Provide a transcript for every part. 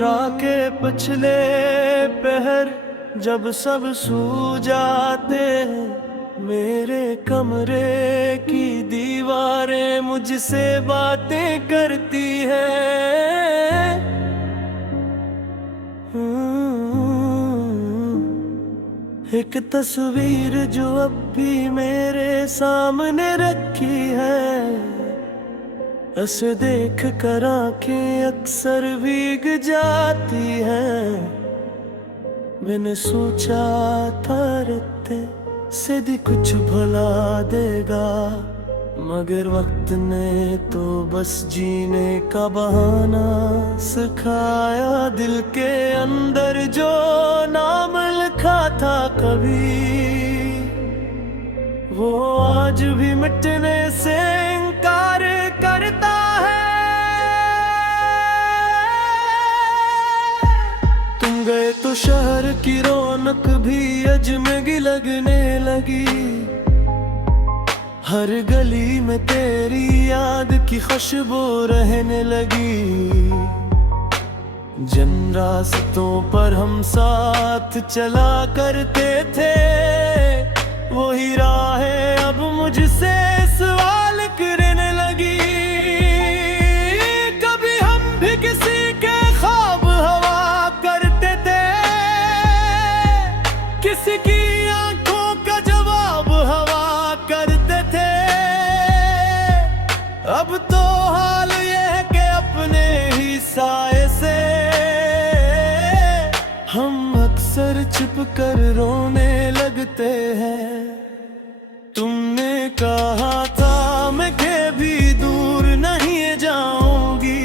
रात के पिछले पहर जब सब सो जाते हैं, मेरे कमरे की दीवारें मुझसे बातें करती हैं। एक तस्वीर जो अब भी मेरे सामने रखी है, उसे देख कर आंखें अक्सर भीग जाती हैं। मैंने सोचा था रत्ते से भी कुछ भुला देगा, मगर वक्त ने तो बस जीने का बहाना सिखाया। दिल के अंदर जो नाम लिखा था कभी, वो आज भी मिटने से इनकार करता है। तुम गए तो शहर की रौनक भी अजनबी लगने लगी। हर गली में तेरी याद की खुशबू रहने लगी। जिन रास्तों पर हम साथ चला करते थे, वही राहें अब मुझसे सवाल करने लगी। कभी हम भी किसी के ख्वाब हवा करते थे, किसी की आंखों का जवाब हवा करते थे। अब तो हाल ये है कि अपने ही साए से हम अक्सर छिप कर रोने लगते हैं। तुमने कहा था मैं कभी दूर नहीं जाऊंगी,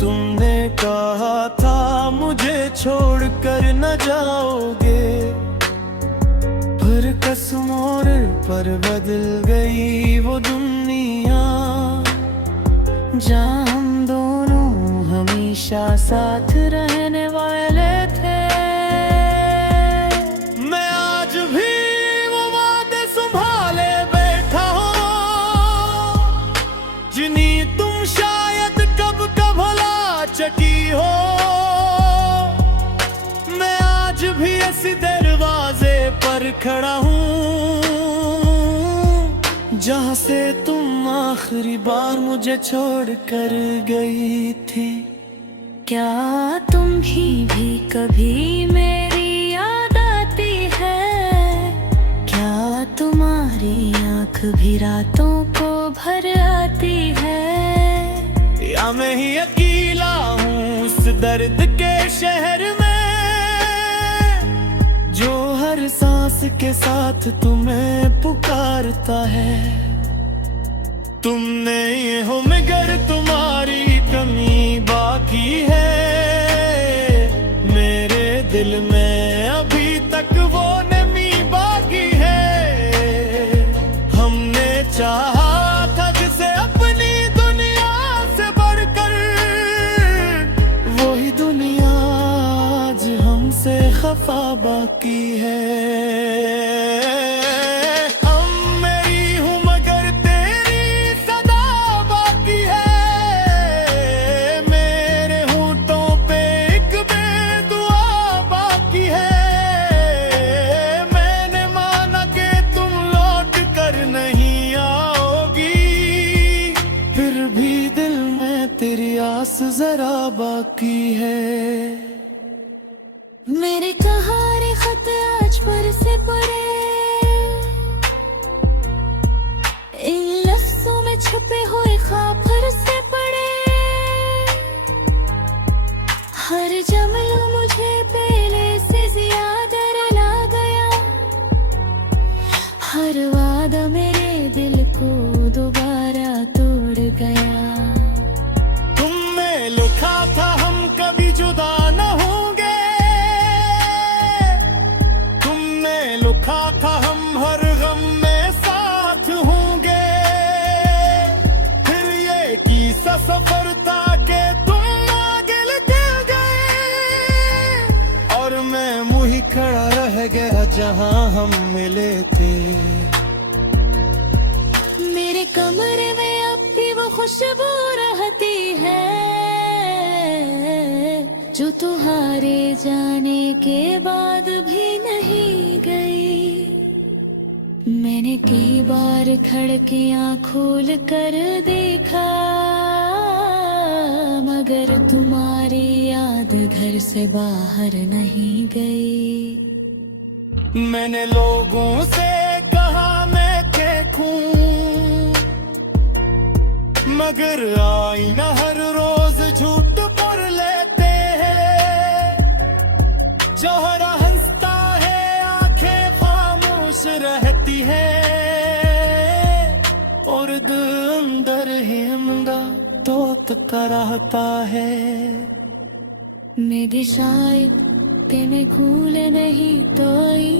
तुमने कहा था मुझे छोड़कर न जाओगे। पर कसमों पर बदल गई वो दुनिया, जहाँ हम दोनों हमेशा साथ रहने वाले थे। मैं आज भी वो वादे संभाले बैठा हूँ, जिन्हीं तुम शायद कब कब भुला चुकी हो। मैं आज भी इसी दरवाजे पर खड़ा हूँ, जहाँ से तुम आखिरी बार मुझे छोड़ कर गई थी। क्या तुम्हें भी कभी मेरी याद आती है? क्या तुम्हारी आँख भी रातों को भर आती है? या मैं ही अकेला हूँ उस दर्द के शहर में, जो हर सांस के साथ तुम्हें पुकारता है। तुम नहीं हो मगर तुम्हारी कमी बाकी है। मेरे दिल में अभी तक वो नमी बाकी है। हमने चाहा था जिसे अपनी दुनिया से बढ़कर, वही दुनिया आज हमसे खफा बाकी है। तेरी आस जरा बाकी है। मेरे कहानी खत आज पर से पड़े, इन लफ्जों में छुपे हुए ख्वाब फिर से पड़े। हर जमला मुझे पहले से ज्यादा रुला गया, हर वादा मेरे दिल को दोबारा तोड़ गया। लिखा था हम कभी जुदा न होंगे, तुमने लिखा था हम हर गम में साथ होंगे। फिर ये किस्सा सफर था कि तुम आगे निकल गए और मैं मुँह खड़ा रह गया जहाँ हम मिले थे। कमरे में अब भी वो खुशबू रहती है जो तुम्हारे जाने के बाद भी नहीं गई। मैंने कई बार खिड़कियां खोल कर देखा, मगर तुम्हारी याद घर से बाहर नहीं गई। मैंने लोगों से कहा मैं देखूं, मगर आईना हर रोज झूठ पर लेते हैं। जौहरा हंसता है, आंखें खामोश रहती है, और दिल अंदर ही हमदा तोतता रहता है। मेरी शायद ते में खूल नहीं तोई,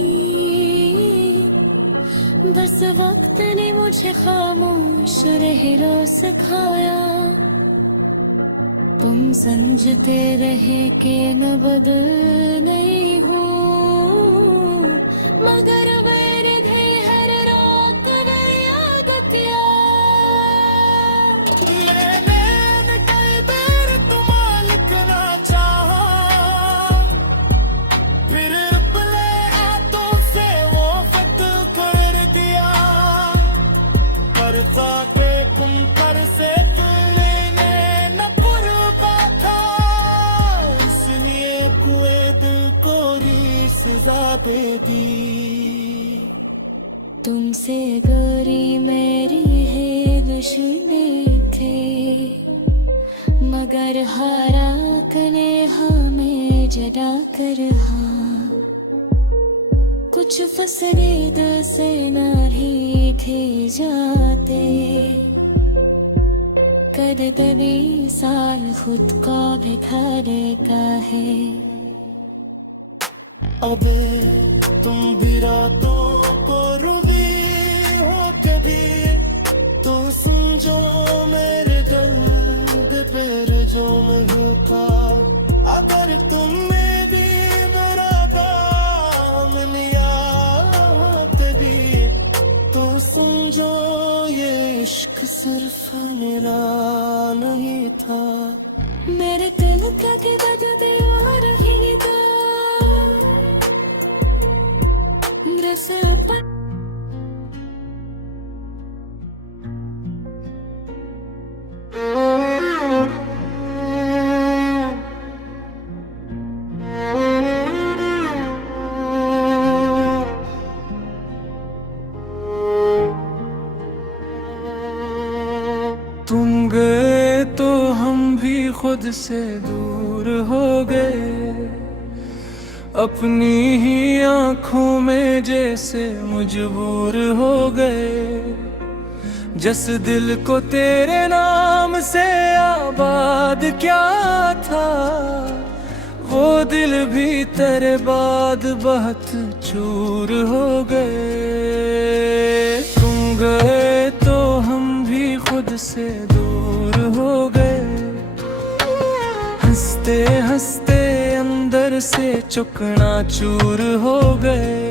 बस वक्त ने मुझे खामोश रहना सिखाया। तुम समझते रहे कि न बदल नहीं हूँ, मगर मेरे गई हर रात गई आदतियाँ। मैंने कई बार तुम्हां लिखना चाहा, फिर अपने हाथों से वो खत कर दिया। पर साथे तुम पर से लेने न पुरवा था, इसलिए पूरे दिल को री सजा दे दी। तुमसे गोरी मेरी है नशीने थे, मगर हारात ने हमें जड़ा कर कुछ फसले दिल से नारी थे जाते। कद कभी साल खुद को बिखर का है। अबे तुम भी रातों को रुबी हो कभी, तो समझो मेरे दर्द पर जो नहीं था। अगर तुमने भी मेरा दाम लिया कभी, तो समझो ये इश्क सिर्फ मेरा नहीं था। मेरे दिल का के बदले और ही था पर तुम गए तो हम भी खुद से दूर हो गए, अपनी ही आंखों में जैसे मजबूर हो गए। जिस दिल को तेरे नाम से आबाद क्या था, वो दिल भी तेरे बाद बहुत चूर हो गए। तुम गए तो हम भी खुद से दूर हो गए, हंसते हंसते अंदर से चुकना चूर हो गए।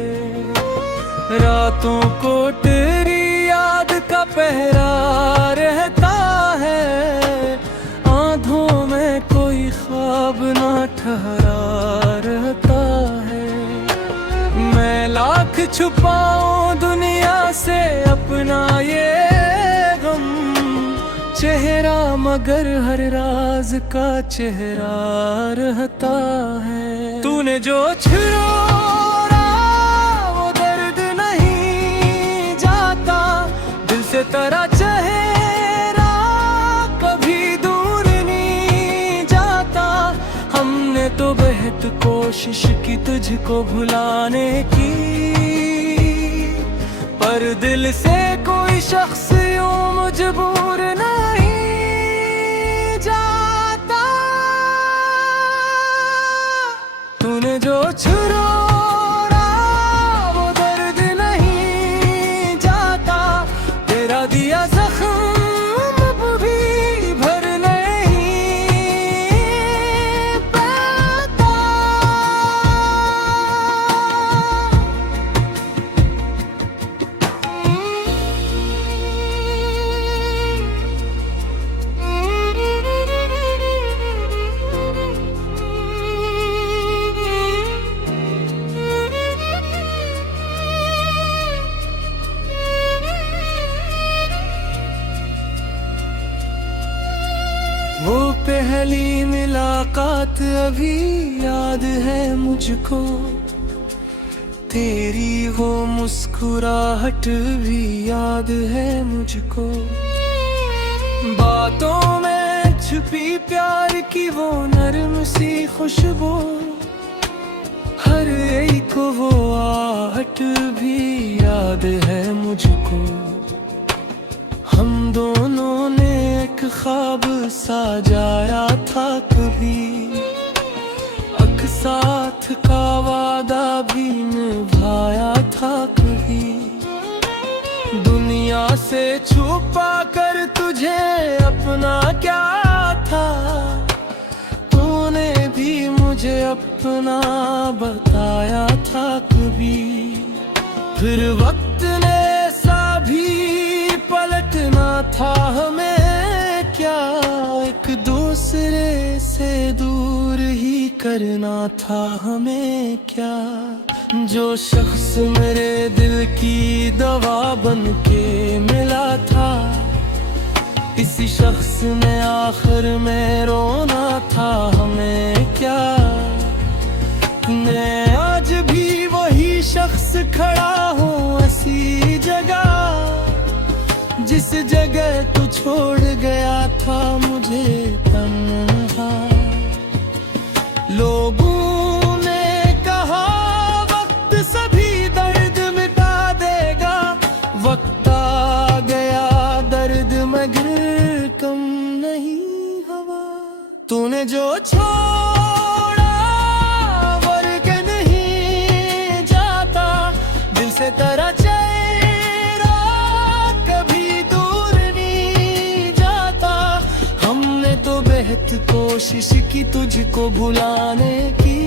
रातों को तेरी याद का पहरा रहता है, आंधों में कोई ख्वाब ना ठहरा रहता है। मैं लाख छुपाऊं दुनिया से अपना ये गम, चेहरा मगर हर राज का चेहरा रहता है। तूने जो छुड़ा वो दर्द नहीं जाता, दिल से तेरा चेहरा कभी दूर नहीं जाता। हमने तो बेहद कोशिश की तुझको भुलाने की, पर दिल से कोई शख्स यूं मजबूर नहीं जाता। तूने जो छुड़ा वो दर्द नहीं जाता, तेरा दिया जख्म अब भी भर नहीं पाता। पहली मुलाकात अभी याद है मुझको, तेरी वो मुस्कुराहट भी याद है मुझको। बातों में छुपी प्यार की वो नरम सी खुशबू, हर एक वो आहट भी याद है मुझको। हम दोनों ने एक ख्वाब सजाया था कभी, साथ का वादा भी निभाया था कभी। दुनिया से छुपा कर तुझे अपना क्या था, तूने भी मुझे अपना बताया था कभी। फिर वक्त ने सा भी पलटना था हमें क्या, एक दूसरे से दूर ही करना था हमें क्या। जो शख्स मेरे दिल की दवा बन के मिला था, इसी शख्स ने आखिर में रोना था हमें क्या। मैं आज भी वही शख्स खड़ा हूँ ऐसी जगह, जिस जगह तू छोड़ गया था मुझे तन्हा। लोगों ने कहा वक्त सभी दर्द मिटा देगा, वक्त आ गया दर्द मगर कम नहीं हुआ। तूने जो छोड़ा वर्ग नहीं जाता, दिल से तेरा चेहरा कभी दूर नहीं जाता। हमने तो बेहद कोशिश की तुझको भुलाने की,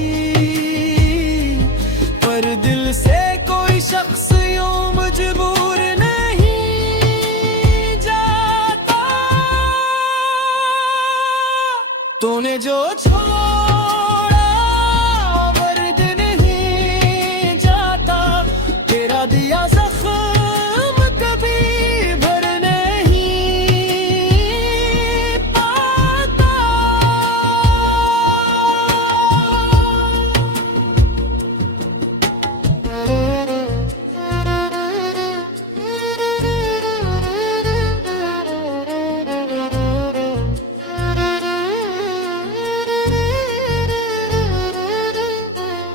पर दिल से कोई शख्स यूं मजबूर नहीं जाता। तूने जो छोड़ा वर्द नहीं जाता, तेरा दिया जख्म कभी भर नहीं पाता।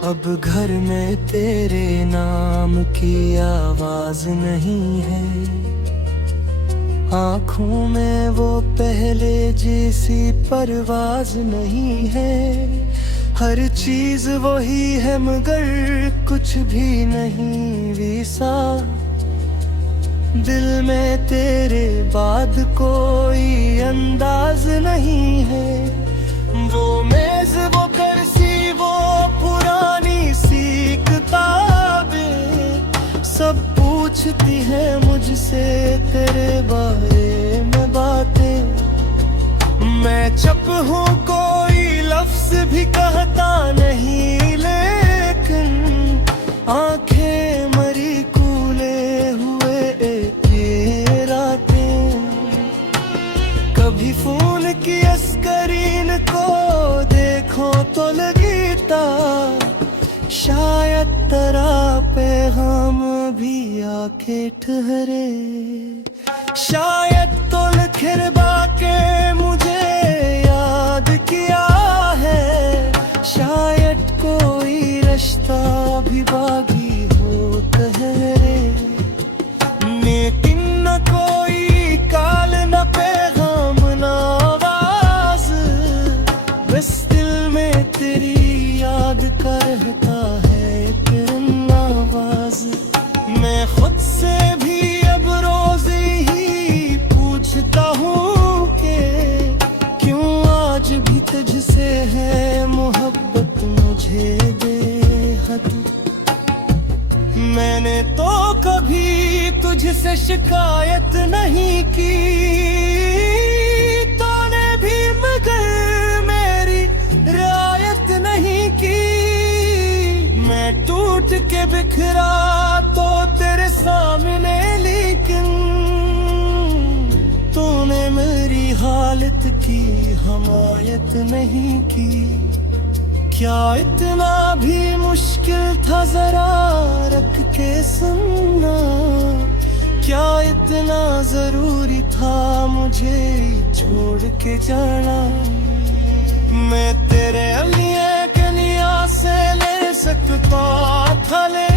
अब घर में तेरे नाम की आवाज नहीं है, आँखों में वो पहले जैसी परवाज नहीं है। हर चीज वही है मगर कुछ भी नहीं वैसा, दिल में तेरे बाद कोई अंदाज नहीं है। वो मेज वो कुर्सी वो पुरानी सी किताबें सब पूछती है मुझसे तेरे बारे में बातें। मैं चुप हूँ कोई लफ्ज भी कहता नहीं, लेकिन आंखें मरी कूले हुए ये रातें। कभी फोन की स्क्रीन को देखो तो लगता शायद तेरा पैगाम भी आके ठहरे। शायद तो लिखरबा के मुझे याद किया है, शायद कोई रिश्ता भी बागी हो ठहरे। लेकिन न कोई काल न पैगाम न आवाज, बस दिल में तेरी याद का रहता है एक आवाज। मैं खुद से भी अब रोज ही पूछता हूँ कि क्यों आज भी तुझसे है मोहब्बत मुझे बेहद। मैंने तो कभी तुझसे शिकायत नहीं की, तूने भी मगर मेरी रियायत नहीं की। मैं टूट के बिखरा तो तेरे सामने, लेकिन तूने मेरी हालत हिमायत की हमायत नहीं की। क्या इतना भी मुश्किल था जरा रख के सुनना, क्या इतना जरूरी था मुझे छोड़ के जाना। मैं तेरे लिए कनिया से ले सकता था, ले